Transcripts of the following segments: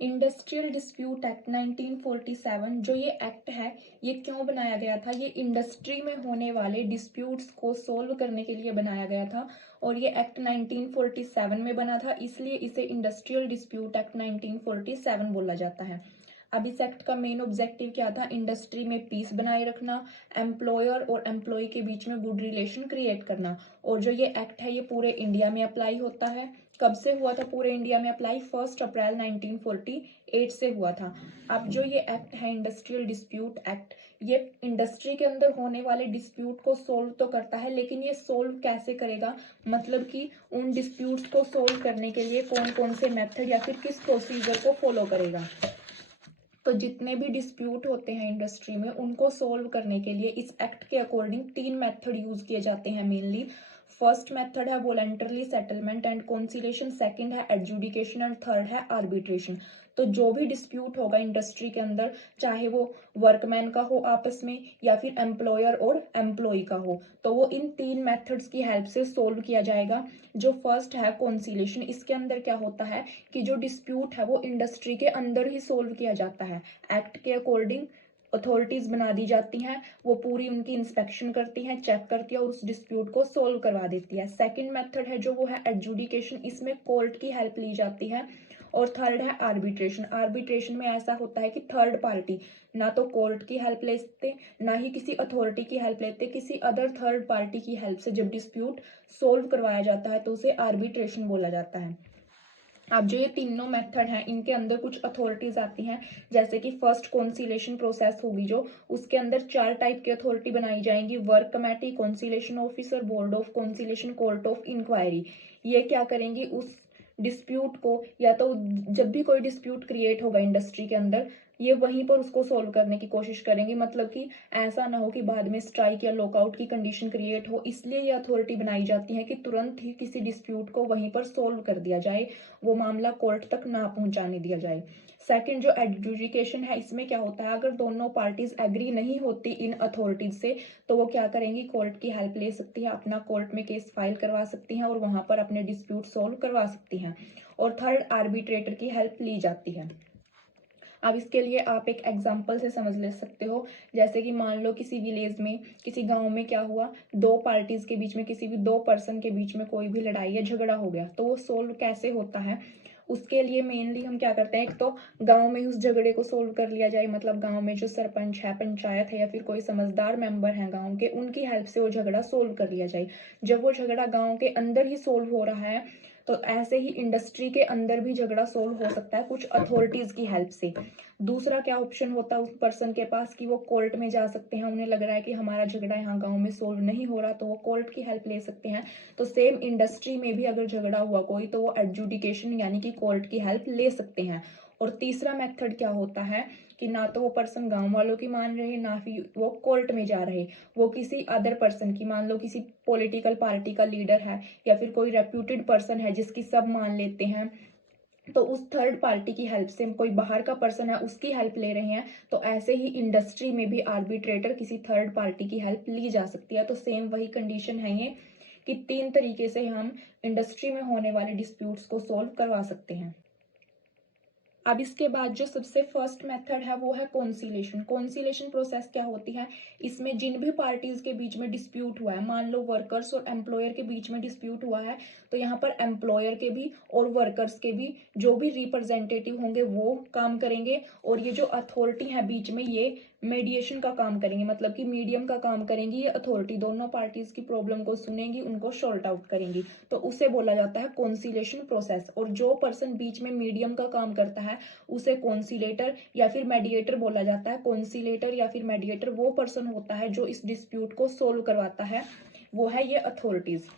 Industrial dispute act 1947 जो ये act है, ये क्यों बनाया गया था? ये इंडस्ट्री में होने वाले डिस्प्यूट्स को सोल्व करने के लिए बनाया गया था और ये एक्ट 1947 में बना था, इसलिए इसे इंडस्ट्रियल डिस्प्यूट एक्ट 1947 बोला जाता है। अब इस एक्ट का मेन ऑब्जेक्टिव क्या था? इंडस्ट्री में पीस बनाए रखना, एम्प्लॉयर और एम्प्लॉय के बीच में गुड रिलेशन क्रिएट करना। और जो ये एक्ट है ये पूरे इंडिया में अप्लाई होता है। कब से हुआ था पूरे इंडिया में अप्लाई? 1 अप्रैल 1948 से हुआ था। अब जो ये एक्ट है इंडस्ट्रियल डिस्प्यूट एक्ट, ये इंडस्ट्री के अंदर होने वाले डिस्प्यूट को सोल्व तो करता है, लेकिन ये सोल्व कैसे करेगा? मतलब कि उन डिस्प्यूट्स को सोल्व करने के लिए कौन कौन से मेथड या फिर किस प्रोसीजर को फॉलो करेगा। तो जितने भी डिस्प्यूट होते हैं इंडस्ट्री में, उनको सोल्व करने के लिए इस एक्ट के अकॉर्डिंग 3 मेथड यूज किए जाते हैं मेनली। फर्स्ट मेथड है voluntarily settlement and conciliation, second है एडजुडिकेशन एंड थर्ड है आर्बिट्रेशन। तो जो भी डिस्प्यूट होगा इंडस्ट्री के अंदर, चाहे वो वर्कमैन का हो आपस में या फिर एम्प्लॉयर और एम्प्लॉय का हो, तो वो इन 3 मेथड्स की हेल्प से सोल्व किया जाएगा। जो फर्स्ट है कॉन्सिलेशन, इसके अंदर क्या होता है कि जो डिस्प्यूट है वो इंडस्ट्री के अंदर ही सोल्व किया जाता है। एक्ट के अकॉर्डिंग अथॉरिटीज बना दी जाती हैं, वो पूरी उनकी इंस्पेक्शन करती हैं, चेक करती है और उस डिस्प्यूट को सोल्व करवा देती है। सेकंड मेथड है जो वो है एडजुडिकेशन, इसमें कोर्ट की हेल्प ली जाती है। और थर्ड है आर्बिट्रेशन। आर्बिट्रेशन में ऐसा होता है कि थर्ड पार्टी ना तो कोर्ट की हेल्प लेते, ना ही किसी अथॉरिटी की हेल्प लेते, किसी अदर थर्ड पार्टी की हेल्प से जब डिस्प्यूट सोल्व करवाया जाता है तो उसे आर्बिट्रेशन बोला जाता है। अब जो ये तीनों मेथड हैं, इनके अंदर कुछ अथॉरिटीज आती हैं, जैसे कि फर्स्ट कॉन्सिलेशन प्रोसेस होगी जो, उसके अंदर 4 टाइप की अथॉरिटी बनाई जाएंगी: work committee, conciliation officer, board of conciliation, court of inquiry. ये क्या करेंगी? उस डिस्प्यूट को, या तो जब भी कोई डिस्प्यूट क्रिएट होगा इंडस्ट्री के अंदर, ये वहीं पर उसको सोल्व करने की कोशिश करेंगी। मतलब कि ऐसा ना हो कि बाद में स्ट्राइक या लॉकआउट की कंडीशन क्रिएट हो, इसलिए ये अथॉरिटी बनाई जाती है कि तुरंत ही किसी डिस्प्यूट को वहीं पर सोल्व कर दिया जाए, वो मामला कोर्ट तक ना पहुंचाने दिया जाए। सेकंड जो एडजुडिकेशन है, इसमें क्या होता है, अगर दोनों पार्टीज एग्री नहीं होती इन अथॉरिटीज से, तो वो क्या करेंगी? कोर्ट की हेल्प ले सकती है, अपना कोर्ट में केस फाइल करवा सकती हैं और वहां पर अपने डिस्प्यूट सोल्व करवा सकती हैं। और थर्ड आर्बिट्रेटर की हेल्प ली जाती है। अब इसके लिए आप एक एग्जाम्पल से समझ ले सकते हो, जैसे कि मान लो किसी विलेज में, किसी गांव में क्या हुआ, 2 पार्टीज के बीच में, किसी भी 2 पर्सन के बीच में कोई भी लड़ाई या झगड़ा हो गया, तो वो सोल्व कैसे होता है? उसके लिए मेनली हम क्या करते हैं, एक तो गांव में ही उस झगड़े को सोल्व कर लिया जाए, मतलब गांव में जो सरपंच है, पंचायत है या फिर कोई समझदार मेंबर है गांव के, उनकी हेल्प से वो झगड़ा सोल्व कर लिया जाए। जब वो झगड़ा गांव के अंदर ही सोल्व हो रहा है, तो ऐसे ही इंडस्ट्री के अंदर भी झगड़ा सोल्व हो सकता है कुछ अथॉरिटीज की हेल्प से। दूसरा क्या ऑप्शन होता है उस पर्सन के पास कि वो कोर्ट में जा सकते हैं, उन्हें लग रहा है कि हमारा झगड़ा यहाँ गांव में सोल्व नहीं हो रहा, तो वो कोर्ट की हेल्प ले सकते हैं। तो सेम इंडस्ट्री में भी अगर झगड़ा हुआ कोई, तो वो एडजुडिकेशन यानी कि कोर्ट की हेल्प ले सकते हैं। और तीसरा मेथड क्या होता है कि ना तो वो पर्सन गांव वालों की मान रहे, ना ही वो कोर्ट में जा रहे, वो किसी अदर पर्सन की, मान लो किसी पॉलिटिकल पार्टी का लीडर है या फिर कोई रेप्यूटेड पर्सन है जिसकी सब मान लेते हैं, तो उस थर्ड पार्टी की हेल्प से, कोई बाहर का पर्सन है उसकी हेल्प ले रहे हैं, तो ऐसे ही इंडस्ट्री में भी आर्बिट्रेटर, किसी थर्ड पार्टी की हेल्प ली जा सकती है। तो सेम वही कंडीशन है ये कि 3 तरीके से हम इंडस्ट्री में होने वाले डिस्प्यूट्स को सोल्व करवा सकते हैं। अब इसके बाद जो सबसे फर्स्ट मेथड है वो है कॉन्सिलेशन। कॉन्सिलेशन प्रोसेस क्या होती है? इसमें जिन भी पार्टीज के बीच में डिस्प्यूट हुआ है, मान लो वर्कर्स और एम्प्लॉयर के बीच में डिस्प्यूट हुआ है, तो यहाँ पर एम्प्लॉयर के भी और वर्कर्स के भी जो भी रिप्रेजेंटेटिव होंगे वो काम करेंगे, और ये जो अथॉरिटी है बीच में, ये मीडिएशन का काम करेंगे, मतलब कि मीडियम का काम करेंगी। ये अथॉरिटी दोनों पार्टीज की प्रॉब्लम को सुनेंगी, उनको सॉर्ट आउट करेंगी, तो उसे बोला जाता है कॉन्सिलेशन प्रोसेस। और जो पर्सन बीच में मीडियम का काम करता है उसे कॉन्सिलेटर या फिर मेडिएटर बोला जाता है। कॉन्सिलेटर या फिर मेडिएटर वो पर्सन होता है जो इस डिस्प्यूट को सोल्व करवाता है, वो है ये अथॉरिटीज।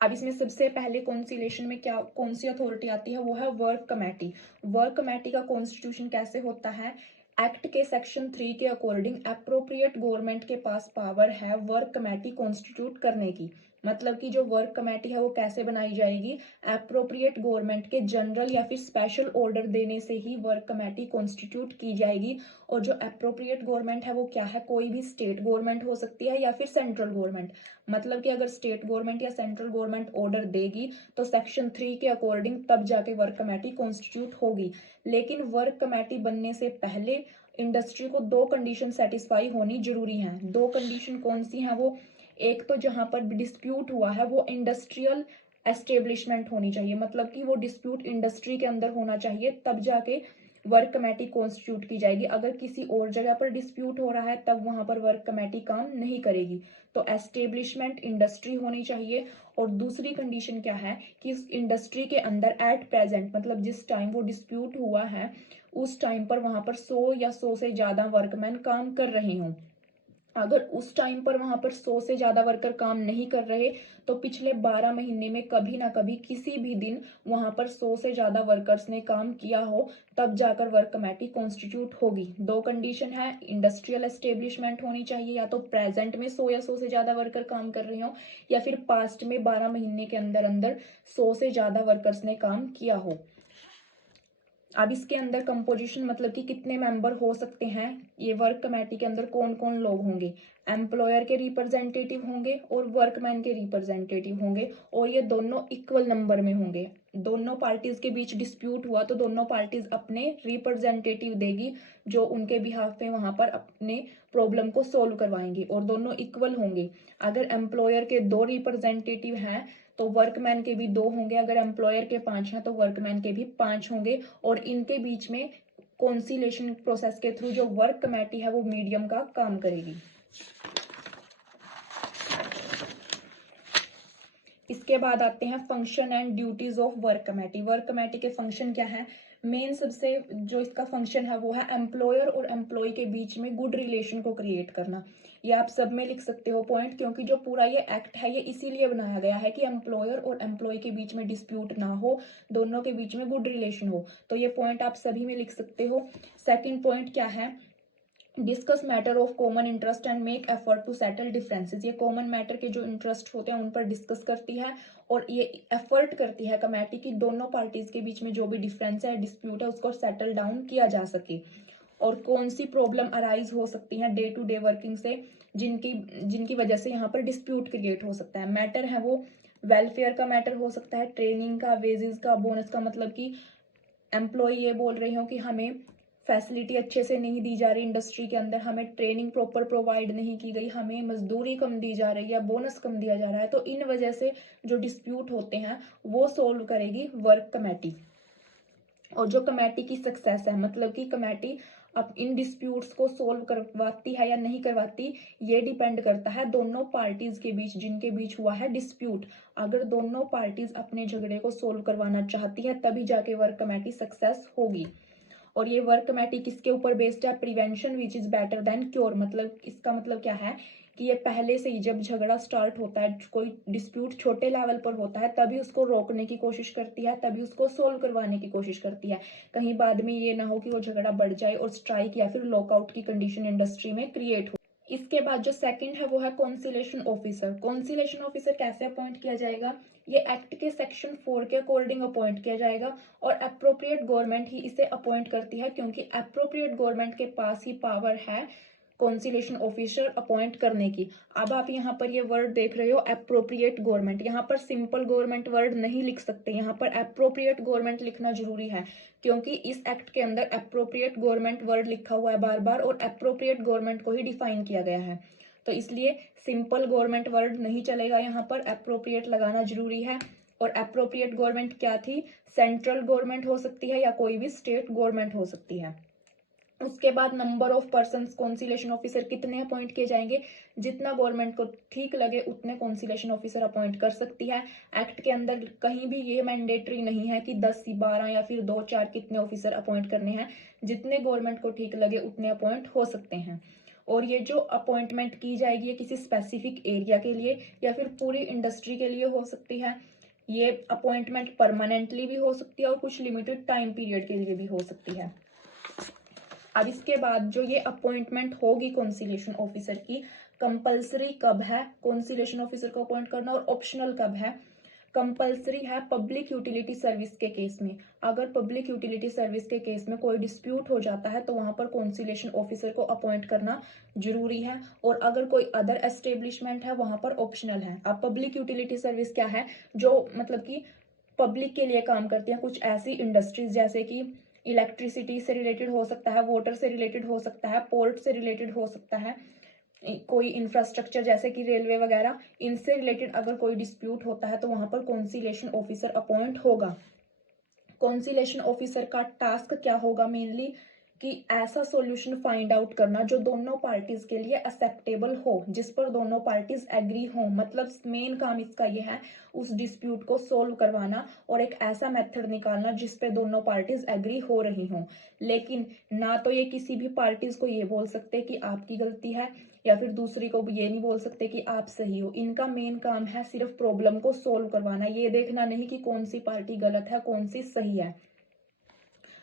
अब इसमें सबसे पहले कॉन्सिलेशन में क्या, कौन सी अथॉरिटी आती है? वो है वर्क कमेटी। वर्क कमेटी का कॉन्स्टिट्यूशन कैसे होता है? एक्ट के सेक्शन 3 के अकॉर्डिंग अप्रोप्रिएट गवर्नमेंट के पास पावर है वर्क कमेटी कॉन्स्टिट्यूट करने की। मतलब कि जो वर्क कमेटी है वो कैसे बनाई जाएगी, एप्रोप्रिएट गवर्नमेंट के जनरल या फिर स्पेशल ऑर्डर देने से ही वर्क कमेटी कॉन्स्टिट्यूट की जाएगी। और जो एप्रोप्रिएट गवर्नमेंट है वो क्या है, कोई भी स्टेट गवर्नमेंट हो सकती है या फिर सेंट्रल गवर्नमेंट। मतलब कि अगर स्टेट गवर्नमेंट या सेंट्रल गवर्नमेंट ऑर्डर देगी तो सेक्शन 3 के अकॉर्डिंग तब जाके वर्क कमेटी कॉन्स्टिट्यूट होगी। लेकिन वर्क कमेटी बनने से पहले इंडस्ट्री को दो कंडीशन सेटिस्फाई होनी जरूरी है। दो कंडीशन कौन सी हैं वो, एक तो जहां पर डिस्प्यूट हुआ है वो इंडस्ट्रियल एस्टेब्लिशमेंट होनी चाहिए, मतलब कि वो डिस्प्यूट इंडस्ट्री के अंदर होना चाहिए, तब जाके वर्क कमेटी कॉन्स्टिट्यूट की जाएगी। अगर किसी और जगह पर डिस्प्यूट हो रहा है तब वहां पर वर्क कमेटी काम नहीं करेगी। तो एस्टेब्लिशमेंट इंडस्ट्री होनी चाहिए। और दूसरी कंडीशन क्या है कि इस इंडस्ट्री के अंदर एट प्रेजेंट, मतलब जिस टाइम वो डिस्प्यूट हुआ है उस टाइम पर वहां पर 100 या 100 से ज्यादा वर्कमैन काम कर रहे हों। अगर उस टाइम पर वहां पर 100 से ज्यादा वर्कर काम नहीं कर रहे तो पिछले 12 महीने में कभी ना कभी किसी भी दिन वहां पर 100 से ज्यादा वर्कर्स ने काम किया हो, तब जाकर वर्क कमेटी कॉन्स्टिट्यूट होगी। दो कंडीशन है, इंडस्ट्रियल एस्टेब्लिशमेंट होनी चाहिए, या तो प्रेजेंट में 100 या 100 से ज्यादा वर्कर काम कर रहे हो, या फिर पास्ट में 12 महीने के अंदर अंदर 100 से ज्यादा वर्कर्स ने काम किया हो। अब इसके अंदर कंपोजिशन, मतलब कि कितने मेंबर हो सकते हैं, ये वर्क कमेटी के अंदर कौन कौन लोग होंगे, एम्प्लॉयर के रिप्रेजेंटेटिव होंगे और वर्कमैन के रिप्रेजेंटेटिव होंगे, और ये दोनों इक्वल नंबर में होंगे। दोनों पार्टीज के बीच डिस्प्यूट हुआ तो दोनों पार्टीज अपने रिप्रेजेंटेटिव देगी जो उनके बिहाफ पे वहां पर अपने प्रॉब्लम को सोल्व करवाएंगे, और दोनों इक्वल होंगे। अगर एम्प्लॉयर के 2 रिप्रेजेंटेटिव हैं तो वर्कमैन के भी 2 होंगे, अगर एम्प्लॉयर के 5 हैं तो वर्कमैन के भी 5 होंगे। और इनके बीच में कॉन्सिलेशन प्रोसेस के थ्रू जो वर्क कमेटी है वो मीडियम का काम करेगी। इसके बाद आते हैं function and duties of work committee. Work committee के फंक्शन क्या है, मेन सबसे जो इसका फंक्शन है वो है एम्प्लॉयर और एम्प्लॉय के बीच में गुड रिलेशन को क्रिएट करना। ये आप सब में लिख सकते हो पॉइंट, क्योंकि जो पूरा ये एक्ट है ये इसीलिए बनाया गया है कि एम्प्लॉयर और एम्प्लॉय के बीच में डिस्प्यूट ना हो, दोनों के बीच में गुड रिलेशन हो। तो ये पॉइंट आप सभी में लिख सकते हो। सेकेंड पॉइंट क्या है, discuss matter of common interest and make effort to settle differences. ये कॉमन मैटर के जो इंटरेस्ट होते हैं उन पर डिस्कस करती है और ये एफर्ट करती है कमेटी की दोनों पार्टीज के बीच में जो भी डिफरेंस है, डिस्प्यूट है, उसको सेटल डाउन किया जा सके। और कौन सी प्रॉब्लम अराइज हो सकती है डे टू डे वर्किंग से, जिनकी जिनकी वजह से यहाँ पर डिस्प्यूट क्रिएट हो सकता है। मैटर है वो वेलफेयर का मैटर हो सकता है, ट्रेनिंग का, वेजेस का, बोनस का, मतलब कि एम्प्लॉय ये बोल रहे हो कि हमें फैसिलिटी अच्छे से नहीं दी जा रही इंडस्ट्री के अंदर, हमें ट्रेनिंग प्रॉपर प्रोवाइड नहीं की गई, हमें मजदूरी कम दी जा रही है, बोनस कम दिया जा रहा है, तो इन वजह से जो डिस्प्यूट होते हैं वो सोल्व करेगी वर्क कमेटी। और जो कमेटी की सक्सेस है, मतलब कि कमेटी अब इन डिस्प्यूट्स को सोल्व करवाती है या नहीं करवाती, ये डिपेंड करता है दोनों पार्टीज के बीच, जिनके बीच हुआ है डिस्प्यूट। अगर दोनों पार्टीज अपने झगड़े को सोल्व करवाना चाहती है तभी जाके वर्क कमेटी सक्सेस होगी। और ये वर्क कमेटी किसके ऊपर बेस्ड है, prevention which is better than cure. मतलब इसका मतलब क्या है कि ये पहले से ही जब झगड़ा स्टार्ट होता है, कोई डिस्प्यूट छोटे लेवल पर होता है तभी उसको रोकने की कोशिश करती है, तभी उसको सोल्व करवाने की कोशिश करती है। कहीं बाद में ये ना हो कि वो झगड़ा बढ़ जाए और स्ट्राइक या फिर लॉकआउट की कंडीशन इंडस्ट्री में क्रिएट हो। इसके बाद जो सेकंड है वो है कॉन्सिलेशन ऑफिसर। कॉन्सिलेशन ऑफिसर कैसे अपॉइंट किया जाएगा, ये एक्ट के सेक्शन 4 के अकॉर्डिंग अपॉइंट किया जाएगा और अप्रोप्रिएट गवर्नमेंट ही इसे अपॉइंट करती है, क्योंकि अप्रोप्रिएट गवर्नमेंट के पास ही पावर है कॉन्सिलेशन ऑफिसर अपॉइंट करने की। अब आप यहाँ पर ये वर्ड देख रहे हो अप्रोप्रिएट गवर्नमेंट, यहाँ पर सिंपल गवर्नमेंट वर्ड नहीं लिख सकते, यहाँ पर अप्रोप्रिएट गवर्नमेंट लिखना जरूरी है, क्योंकि इस एक्ट के अंदर अप्रोप्रिएट गवर्नमेंट वर्ड लिखा हुआ है बार बार और अप्रोप्रिएट गवर्नमेंट को ही डिफाइन किया गया है। तो इसलिए सिंपल गवर्नमेंट वर्ड नहीं चलेगा, यहाँ पर अप्रोप्रिएट लगाना जरूरी है। और अप्रोप्रिएट गवर्नमेंट क्या थी, सेंट्रल गवर्नमेंट हो सकती है या कोई भी स्टेट गवर्नमेंट हो सकती है। उसके बाद number of person conciliation officer कितने अपॉइंट किए जाएंगे, जितना गवर्नमेंट को ठीक लगे उतने कॉन्सिलेशन ऑफिसर अपॉइंट कर सकती है। एक्ट के अंदर कहीं भी ये मैंडेटरी नहीं है कि 10 12 या फिर 2 4 कितने ऑफिसर अपॉइंट करने हैं, जितने गवर्नमेंट को ठीक लगे उतने अपॉइंट हो सकते हैं। और ये जो अपॉइंटमेंट की जाएगी ये किसी स्पेसिफिक एरिया के लिए या फिर पूरी इंडस्ट्री के लिए हो सकती है। ये अपॉइंटमेंट परमानेंटली भी हो सकती है और कुछ लिमिटेड टाइम पीरियड के लिए भी हो सकती है। अब इसके बाद जो ये अपॉइंटमेंट होगी कॉन्सिलेशन ऑफिसर की, कंपल्सरी कब है कॉन्सिलेशन ऑफिसर को अपॉइंट करना और ऑप्शनल कब है। कंपल्सरी है पब्लिक यूटिलिटी सर्विस के केस में। अगर पब्लिक यूटिलिटी सर्विस के केस में कोई डिस्प्यूट हो जाता है तो वहां पर कॉन्सिलेशन ऑफिसर को अपॉइंट करना जरूरी है। और अगर कोई अदर एस्टेब्लिशमेंट है वहां पर ऑप्शनल है। अब पब्लिक यूटिलिटी सर्विस क्या है, जो मतलब कि पब्लिक के लिए काम करती हैं। कुछ ऐसी इंडस्ट्रीज जैसे कि इलेक्ट्रिसिटी से रिलेटेड हो सकता है, वाटर से रिलेटेड हो सकता है, पोर्ट से रिलेटेड हो सकता है, कोई इंफ्रास्ट्रक्चर जैसे कि रेलवे वगैरह, इनसे रिलेटेड अगर कोई डिस्प्यूट होता है तो वहां पर कॉन्सिलेशन ऑफिसर अपॉइंट होगा। कॉन्सिलेशन ऑफिसर का टास्क क्या होगा मेनली, कि ऐसा सॉल्यूशन फाइंड आउट करना जो दोनों पार्टीज के लिए एक्सेप्टेबल हो, जिस पर दोनों पार्टीज एग्री हो। मतलब मेन काम इसका ये है उस डिस्प्यूट को सोल्व करवाना और एक ऐसा मेथड निकालना जिस पे दोनों पार्टीज एग्री हो रही हों। लेकिन ना तो ये किसी भी पार्टीज को ये बोल सकते कि आपकी गलती है, या फिर दूसरी को भी ये नहीं बोल सकते कि आप सही हो। इनका मेन काम है सिर्फ प्रॉब्लम को सोल्व करवाना, ये देखना नहीं कि कौन सी पार्टी गलत है कौन सी सही है।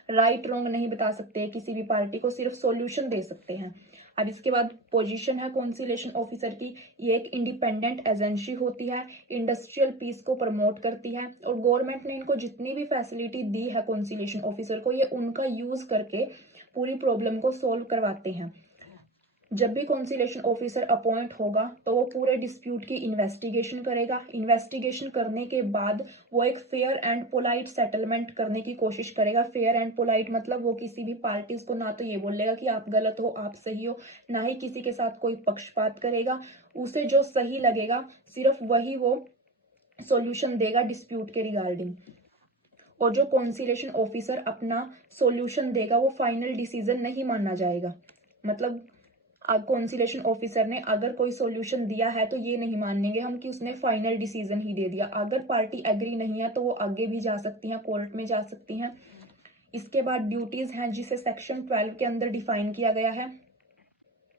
राइट रॉन्ग नहीं बता सकते किसी भी पार्टी को, सिर्फ सॉल्यूशन दे सकते हैं। अब इसके बाद पोजीशन है कॉन्सिलेशन ऑफिसर की। ये एक इंडिपेंडेंट एजेंसी होती है, इंडस्ट्रियल पीस को प्रमोट करती है और गवर्नमेंट ने इनको जितनी भी फैसिलिटी दी है कॉन्सिलेशन ऑफिसर को, ये उनका यूज करके पूरी प्रॉब्लम को सोल्व करवाते हैं। जब भी कॉन्सिलेशन ऑफिसर अपॉइंट होगा तो वो पूरे डिस्प्यूट की इन्वेस्टिगेशन करेगा। इन्वेस्टिगेशन करने के बाद वो एक फेयर एंड पोलाइट सेटलमेंट करने की कोशिश करेगा। फेयर एंड पोलाइट मतलब वो किसी भी पार्टीज को ना तो ये बोलेगा कि आप गलत हो आप सही हो, ना ही किसी के साथ कोई पक्षपात करेगा। उसे जो सही लगेगा सिर्फ वही वो सॉल्यूशन देगा डिस्प्यूट के रिगार्डिंग। और जो कॉन्सिलेशन ऑफिसर अपना सॉल्यूशन देगा वो फाइनल डिसीजन नहीं माना जाएगा। मतलब कॉन्सिलेशन ऑफिसर ने अगर कोई सॉल्यूशन दिया है तो ये नहीं मानेंगे हम कि उसने फाइनल डिसीजन ही दे दिया। अगर पार्टी एग्री नहीं है तो वो आगे भी जा सकती हैं, कोर्ट में जा सकती हैं। इसके बाद ड्यूटीज हैं जिसे सेक्शन 12 के अंदर डिफाइन किया गया है।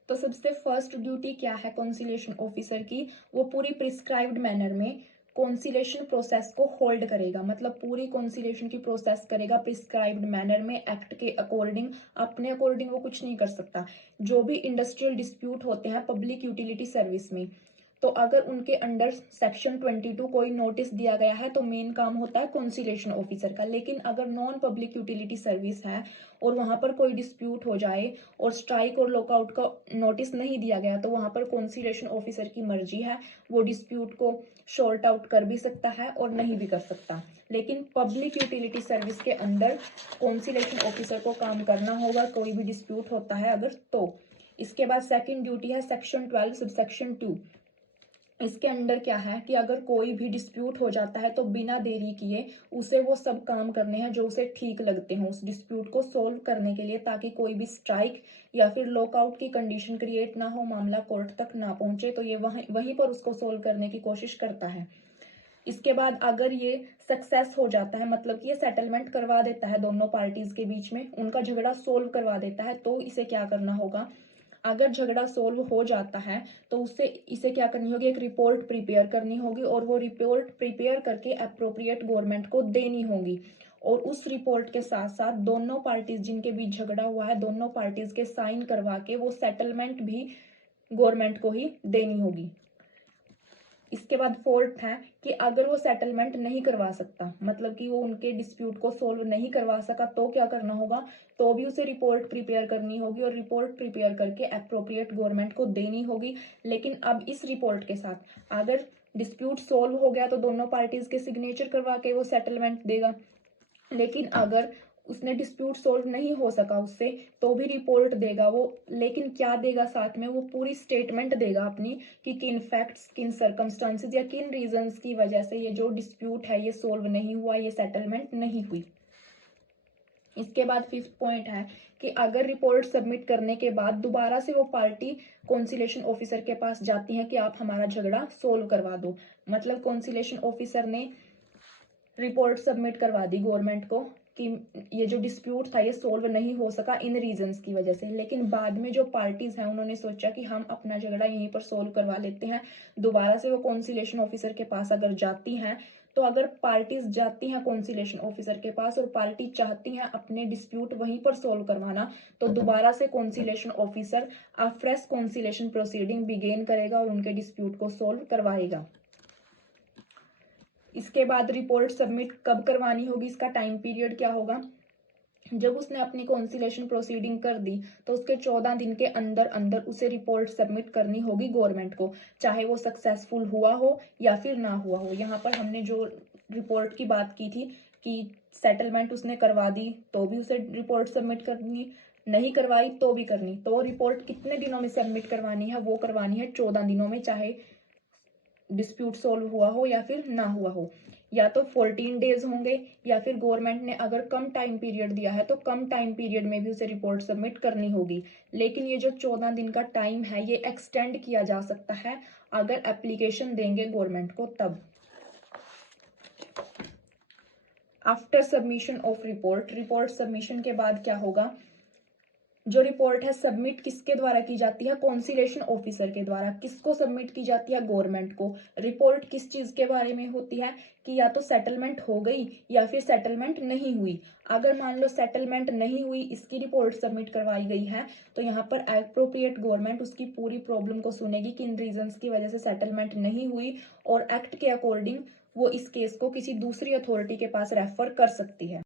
तो सबसे फर्स्ट ड्यूटी क्या है कॉन्सिलेशन ऑफिसर की, वो पूरी प्रिस्क्राइब्ड मैनर में कॉन्सिलेशन प्रोसेस को होल्ड करेगा। मतलब पूरी कॉन्सिलेशन की प्रोसेस करेगा प्रिस्क्राइब्ड मैनर में, एक्ट के अकॉर्डिंग। अपने अकॉर्डिंग वो कुछ नहीं कर सकता। जो भी इंडस्ट्रियल डिस्प्यूट होते हैं पब्लिक यूटिलिटी सर्विस में, तो अगर उनके अंडर सेक्शन 22 कोई नोटिस दिया गया है तो मेन काम होता है कॉन्सिलेशन ऑफिसर का। लेकिन अगर नॉन पब्लिक यूटिलिटी सर्विस है और वहां पर कोई डिस्प्यूट हो जाए और स्ट्राइक और लॉकआउट का नोटिस नहीं दिया गया तो वहां पर कॉन्सिलेशन ऑफिसर की मर्जी है, वो डिस्प्यूट को शॉर्ट आउट कर भी सकता है और नहीं भी कर सकता। लेकिन पब्लिक यूटिलिटी सर्विस के अंदर कॉन्सिलेशन ऑफिसर को काम करना होगा कोई भी डिस्प्यूट होता है अगर तो। इसके बाद सेकंड ड्यूटी है सेक्शन 12 सबसेक्शन 2। इसके अंडर क्या है कि अगर कोई भी डिस्प्यूट हो जाता है तो बिना देरी किए उसे वो सब काम करने हैं जो उसे ठीक लगते हैं उस डिस्प्यूट को सोल्व करने के लिए, ताकि कोई भी स्ट्राइक या फिर लॉकआउट की कंडीशन क्रिएट ना हो, मामला कोर्ट तक ना पहुंचे। तो ये वहीं पर उसको सोल्व करने की कोशिश करता है। इसके बाद अगर ये सक्सेस हो जाता है, मतलब कि ये सेटलमेंट करवा देता है दोनों पार्टीज के बीच में, उनका झगड़ा सोल्व करवा देता है, तो इसे क्या करना होगा, अगर झगड़ा सोल्व हो जाता है तो उससे इसे क्या करनी होगी, एक रिपोर्ट प्रिपेयर करनी होगी और वो रिपोर्ट प्रिपेयर करके अप्रोप्रिएट गवर्नमेंट को देनी होगी। और उस रिपोर्ट के साथ साथ दोनों पार्टीज जिनके बीच झगड़ा हुआ है दोनों पार्टीज के साइन करवा के वो सेटलमेंट भी गवर्नमेंट को ही देनी होगी। इसके बाद फोर्थ है कि अगर वो सेटलमेंट नहीं करवा सकता, मतलब कि वो उनके डिस्प्यूट को सोल्व नहीं करवा सका, तो क्या करना होगा, तो भी उसे रिपोर्ट प्रिपेयर करनी होगी और रिपोर्ट प्रिपेयर करके अप्रोप्रिएट गवर्नमेंट को देनी होगी। लेकिन अब इस रिपोर्ट के साथ अगर डिस्प्यूट सोल्व हो गया तो दोनों पार्टीज के सिग्नेचर करवा के वो सेटलमेंट देगा। लेकिन अगर उसने डिस्प्यूट सोल्व नहीं हो सका उससे तो भी रिपोर्ट देगा वो। लेकिन क्या देगा साथ में, वो पूरी स्टेटमेंट देगा अपनी कि किन फैक्ट्स किन सर्कमस्टांसेस या किन रीजंस की वजह से ये जो डिस्प्यूट है ये सोल्व नहीं हुआ, ये सेटलमेंट नहीं हुई। इसके बाद फिफ्थ पॉइंट है कि अगर रिपोर्ट सबमिट करने के बाद दोबारा से वो पार्टी कॉन्सिलेशन ऑफिसर के पास जाती है कि आप हमारा झगड़ा सोल्व करवा दो, मतलब कॉन्सिलेशन ऑफिसर ने रिपोर्ट सबमिट करवा दी गवर्नमेंट को कि ये जो डिस्प्यूट था ये सोल्व नहीं हो सका इन रीजंस की वजह से, लेकिन बाद में जो पार्टीज हैं उन्होंने सोचा कि हम अपना झगड़ा यहीं पर सोल्व करवा लेते हैं, दोबारा से वो कॉन्सिलेशन ऑफिसर के पास अगर जाती हैं तो अगर पार्टीज जाती हैं कॉन्सिलेशन ऑफिसर के पास और पार्टी चाहती हैं अपने डिस्प्यूट वहीं पर सोल्व करवाना, तो दोबारा से conciliation officer a fresh conciliation proceeding begin करेगा और उनके डिस्प्यूट को सोल्व करवाएगा। इसके बाद रिपोर्ट सबमिट कब करवानी होगी, इसका टाइम पीरियड क्या होगा। जब उसने अपनी कॉन्सिलेशन प्रोसीडिंग कर दी तो उसके 14 दिन के अंदर अंदर उसे रिपोर्ट सबमिट करनी होगी गवर्नमेंट को, चाहे वो सक्सेसफुल हुआ हो या फिर ना हुआ हो। यहाँ पर हमने जो रिपोर्ट की बात की थी कि सेटलमेंट उसने करवा दी तो भी उसे रिपोर्ट सबमिट करनी, नहीं करवाई तो भी करनी। तो वो रिपोर्ट कितने दिनों में सबमिट करवानी है, वो करवानी है 14 दिनों में, चाहे डिस्प्यूट सोल्व हुआ हो या फिर ना हुआ हो। या तो 14 डेज होंगे या फिर गवर्नमेंट ने अगर कम टाइम पीरियड दिया है तो कम टाइम पीरियड में भी उसे रिपोर्ट सबमिट करनी होगी। लेकिन ये जो 14 दिन का टाइम है ये एक्सटेंड किया जा सकता है अगर एप्लीकेशन देंगे गवर्नमेंट को तब। After submission of report, report submission के बाद क्या होगा, जो रिपोर्ट है सबमिट किसके द्वारा की जाती है, कॉन्सिलेशन ऑफिसर के द्वारा। किसको सबमिट की जाती है, गवर्नमेंट को। रिपोर्ट किस चीज के बारे में होती है कि या तो सेटलमेंट हो गई या फिर सेटलमेंट नहीं हुई। अगर मान लो सेटलमेंट नहीं हुई, इसकी रिपोर्ट सबमिट करवाई गई है, तो यहाँ पर एप्रोप्रिएट गवर्नमेंट उसकी पूरी प्रॉब्लम को सुनेगी, किन रीजंस की वजह से सेटलमेंट नहीं हुई, और एक्ट के अकॉर्डिंग वो इस केस को किसी दूसरी अथॉरिटी के पास रेफर कर सकती है।